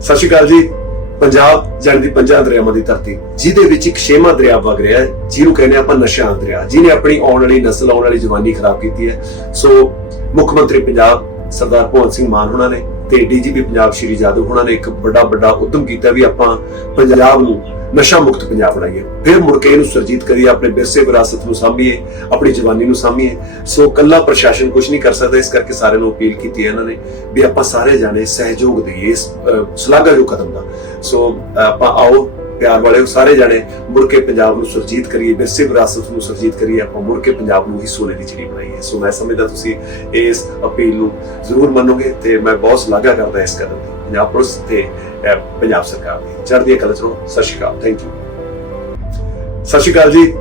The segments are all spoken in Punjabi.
ਸਤਿ ਸ਼੍ਰੀ ਅਕਾਲ ਜੀ। ਪੰਜਾਬ ਜਨ ਦੀ ਪੰਜਾਂ ਦਰਿਆਵਾਂ ਦੀ ਧਰਤੀ, ਜਿਹਦੇ ਵਿੱਚ ਇੱਕ ਛੇਵਾਂ ਦਰਿਆ ਵਗ ਰਿਹਾ ਹੈ, ਜਿਹਨੂੰ ਕਹਿੰਦੇ ਆਪਾਂ ਨਸ਼ਾ ਦਰਿਆ। ਜਿਹਨੇ ਆਪਣੀ ਆਉਣ ਵਾਲੀ ਨਸਲ, ਆਉਣ ਵਾਲੀ ਜਵਾਨੀ ਖਰਾਬ ਕੀਤੀ ਹੈ। ਸੋ ਮੁੱਖ ਮੰਤਰੀ ਪੰਜਾਬ ਸਰਦਾਰ ਭਗਵੰਤ ਸਿੰਘ ਮਾਨ ਹੋਣਾ ਨੇ ਤੇ ਡੀਜੀਪੀ ਪੰਜਾਬ ਸ਼੍ਰੀ ਜਾਦਵ ਹੋਣਾ ਨੇ ਇੱਕ ਵੱਡਾ ਵੱਡਾ ਉਦਮ ਕੀਤਾ ਵੀ ਆਪਾਂ ਪੰਜਾਬ ਨੂੰ ਨਸ਼ਾ ਮੁਕਤ ਪੰਜਾਬ ਬਣਾਈਏ। ਫਿਰ ਮੁੜ ਕੇ ਇਹਨੂੰ ਸਰਜੀਤ ਕਰੀਏ, ਆਪਣੇ ਵਿਰਸੇ ਵਿਰਾਸਤ ਨੂੰ ਸਾਂਭੀਏ, ਆਪਣੀ ਜਵਾਨੀ ਨੂੰ ਸਾਂਭੀਏ। ਸੋ ਕੱਲਾ ਪ੍ਰਸ਼ਾਸਨ ਕੁਝ ਨਹੀਂ ਕਰ ਸਕਦਾ, ਇਸ ਕਰਕੇ ਸਾਰਿਆਂ ਨੂੰ ਅਪੀਲ ਕੀਤੀ ਹੈ ਇਹਨਾਂ ਨੇ ਵੀ ਆਪਾਂ ਸਾਰੇ ਜਾਣੇ ਸਹਿਯੋਗ ਦੇਈਏ ਇਸ ਸ਼ਲਾਘਾਯੋਗ ਕਦਮ ਦਾ। ਸੋ ਆਪਾਂ ਆਓ ਪਿਆਰ ਵਾਲਿਓ ਸਾਰੇ ਜਾਣੇ, ਮੁੜ ਕੇ ਪੰਜਾਬ ਨੂੰ ਸਰਜੀਤ ਕਰੀਏ ਵਿਰਸੇ ਵਿਰਾਸਤ ਨੂੰ ਸਰਜੀਤ ਕਰੀਏ, ਆਪਾਂ ਮੁੜ ਕੇ ਪੰਜਾਬ ਨੂੰ ਹੀ ਸੋਨੇ ਦੀ ਚਿੜੀ ਬਣਾਈਏ। ਸੋ ਮੈਂ ਸਮਝਦਾ ਤੁਸੀਂ ਇਸ ਅਪੀਲ ਨੂੰ ਜ਼ਰੂਰ ਮੰਨੋਗੇ ਤੇ ਮੈਂ ਬਹੁਤ ਸ਼ਲਾਘਾ ਕਰਦਾ ਇਸ ਕਦਮ ਦੀ। ਪੰਜਾਬ ਪੁਲਿਸ ਤੇ ਪੰਜਾਬ ਸਰਕਾਰ ਦੀ। ਚੜ੍ਹਦੀ ਕਲਾ ਚ ਸਤਿ ਸ਼੍ਰੀ ਅਕਾਲ। ਥੈਂਕ ਯੂ ਸਤਿ ਸ਼੍ਰੀ ਅਕਾਲ ਜੀ।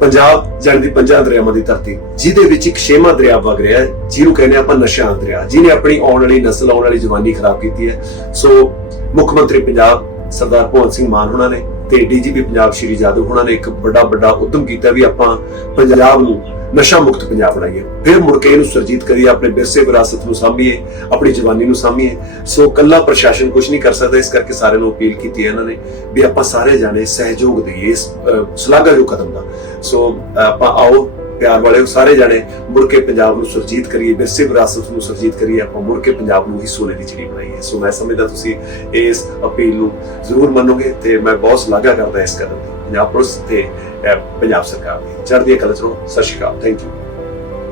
ਪੰਜਾਬ ਜਨ ਦੀ ਪੰਜਾਂ ਦਰਿਆਵਾਂ ਦੀ ਧਰਤੀ। ਜਿਹਦੇ ਵਿੱਚ ਇੱਕ ਛੇਵਾਂ ਦਰਿਆ ਵਗ ਰਿਹਾ ਹੈ, ਜਿਹਨੂੰ ਕਹਿੰਦੇ ਆਪਾਂ ਨਸ਼ਾ ਦਰਿਆ। ਜਿਹਨੇ ਆਪਣੀ ਆਉਣ ਵਾਲੀ ਨਸਲ, ਆਉਣ ਵਾਲੀ ਜਵਾਨੀ ਖਰਾਬ ਕੀਤੀ ਹੈ। ਸੋ ਮੁੱਖ ਮੰਤਰੀ ਪੰਜਾਬ ਸਰਦਾਰ ਭਗਵੰਤ ਸਿੰਘ ਮਾਨ ਹੋਣਾ ਨੇ ਤੇ ਡੀਜੀਪੀ ਪੰਜਾਬ ਸ਼੍ਰੀ ਜਾਦਵ ਹੋਣਾ ਨੇ ਇੱਕ ਵੱਡਾ ਵੱਡਾ ਉਦਮ ਕੀਤਾ ਵੀ ਆਪਾਂ ਪੰਜਾਬ ਨੂੰ ਨਸ਼ਾ ਮੁਕਤ ਪੰਜਾਬ ਬਣਾਈਏ। ਫਿਰ ਮੁੜ ਕੇ ਇਹਨੂੰ ਸਰਜੀਤ ਕਰੀਏ ਆਪਣੇ ਵਿਰਸੇ ਵਿਰਾਸਤ ਨੂੰ ਸਾਂਭੀਏ ਆਪਣੀ ਜਵਾਨੀ ਨੂੰ ਸਾਂਭੀਏ। ਸੋ ਕੱਲਾ ਪ੍ਰਸ਼ਾਸਨ ਕੁਝ ਨਹੀਂ ਕਰ ਸਕਦਾ ਇਸ ਕਰਕੇ ਸਾਰਿਆਂ ਨੂੰ ਅਪੀਲ ਕੀਤੀ ਹੈ ਇਹਨਾਂ ਨੇ ਵੀ ਆਪਾਂ ਸਾਰੇ ਜਾਣੇ ਸਹਿਯੋਗ ਦੇਈਏ ਇਸ ਅਹ, ਸ਼ਲਾਘਾਯੋਗ ਕਦਮ ਦਾ। ਸੋ ਆਪਾਂ ਆਓ ਪਿਆਰ ਵਾਲਿਓ ਸਾਰੇ ਜਾਣੇ, ਮੁੜ ਕੇ ਪੰਜਾਬ ਨੂੰ ਸੁਰਜੀਤ ਕਰੀਏ ਵਿਰਸੇ ਵਿਰਾਸਤ ਨੂੰ ਸੁਰਜੀਤ ਕਰੀਏ, ਆਪਾਂ ਮੁੜ ਕੇ ਪੰਜਾਬ ਨੂੰ ਹੀ ਸੋਨੇ ਦੀ ਚਿੜੀ ਬਣਾਈਏ। ਸੋ ਮੈਂ ਸਮਝਦਾ ਤੁਸੀਂ ਇਸ ਅਪੀਲ ਨੂੰ ਜ਼ਰੂਰ ਮੰਨੋਗੇ ਤੇ ਮੈਂ ਬਹੁਤ ਸ਼ਲਾਘਾ ਕਰਦਾ ਇਸ ਕਦਮ ਦੀ, ਪੰਜਾਬ ਪੁਲਿਸ ਤੇ ਪੰਜਾਬ ਸਰਕਾਰ ਦੀ। ਚੜ੍ਹਦੀ ਕਲਾ ਚ ਰਹੋ। ਸਤਿ ਸ਼੍ਰੀ ਅਕਾਲ। Thank you